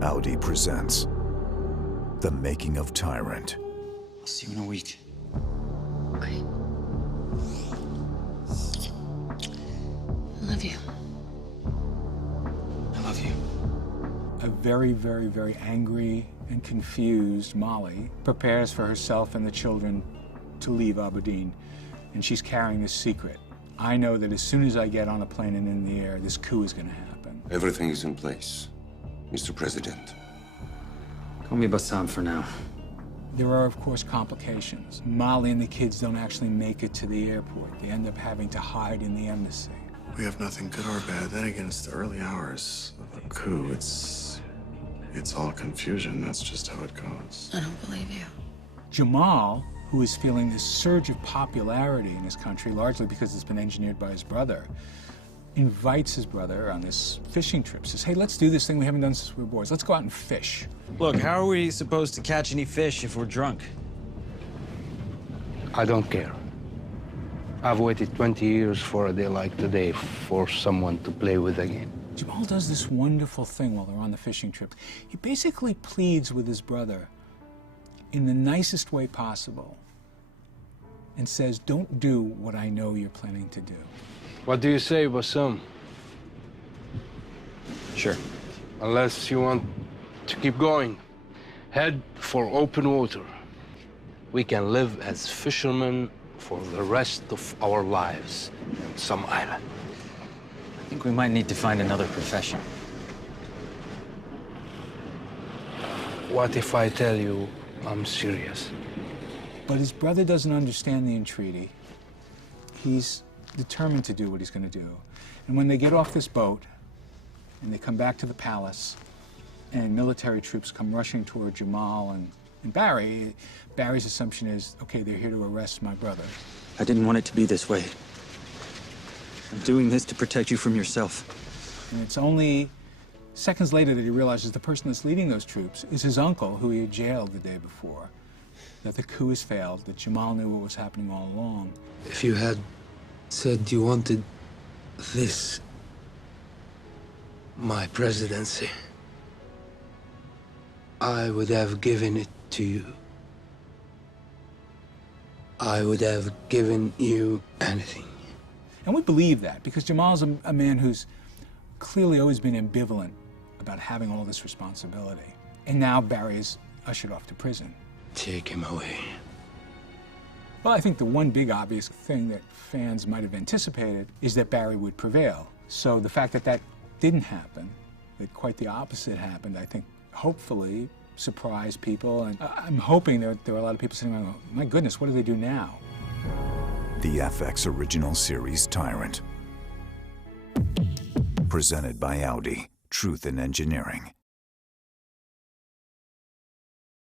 Audi presents The Making of Tyrant. I'll see you in a week. Okay. I love you. I love you. A very, very, very angry and confused Molly prepares for herself and the children to leave Aberdeen, and she's carrying this secret. I know that as soon as I get on a plane and in the air, this coup is going to happen. Everything is in place, Mr. President. Call me Bassam for now. There are, of course, complications. Molly and the kids don't actually make it to the airport. They end up having to hide in the embassy. We have nothing good or bad. Then again, it's the early hours of a coup. It's all confusion. That's just how it goes. I don't believe you. Jamal, who is feeling this surge of popularity in his country, largely because it's been engineered by his brother, invites his brother on this fishing trip. Says, hey, let's do this thing we haven't done since we were boys. Let's go out and fish. Look, how are we supposed to catch any fish if we're drunk? I don't care. I've waited 20 years for a day like today for someone to play with again. Jamal does this wonderful thing while they're on the fishing trip. He basically pleads with his brother in the nicest way possible and says, don't do what I know you're planning to do. What do you say, Bassam? Sure. Unless you want to keep going, head for open water. We can live as fishermen for the rest of our lives on some island. I think we might need to find another profession. What if I tell you I'm serious? But his brother doesn't understand the entreaty. He's determined to do what he's going to do. And when they get off this boat and they come back to the palace and military troops come rushing toward Jamal and Barry, Barry's assumption is, okay, they're here to arrest my brother. I didn't want it to be this way. I'm doing this to protect you from yourself. And it's only seconds later that he realizes the person that's leading those troops is his uncle, who he had jailed the day before. That the coup has failed, that Jamal knew what was happening all along. If you had said you wanted this, my presidency, I would have given it to you. I would have given you anything. And we believe that because Jamal's a man who's clearly always been ambivalent about having all this responsibility. And now Barry is ushered off to prison. Take him away. Well, I think the one big obvious thing that fans might have anticipated is that Barry would prevail. So the fact that that didn't happen, that quite the opposite happened, I think hopefully surprised people. And I'm hoping that there were a lot of people sitting around going, my goodness, what do they do now? The FX original series Tyrant. Presented by Audi, Truth in Engineering.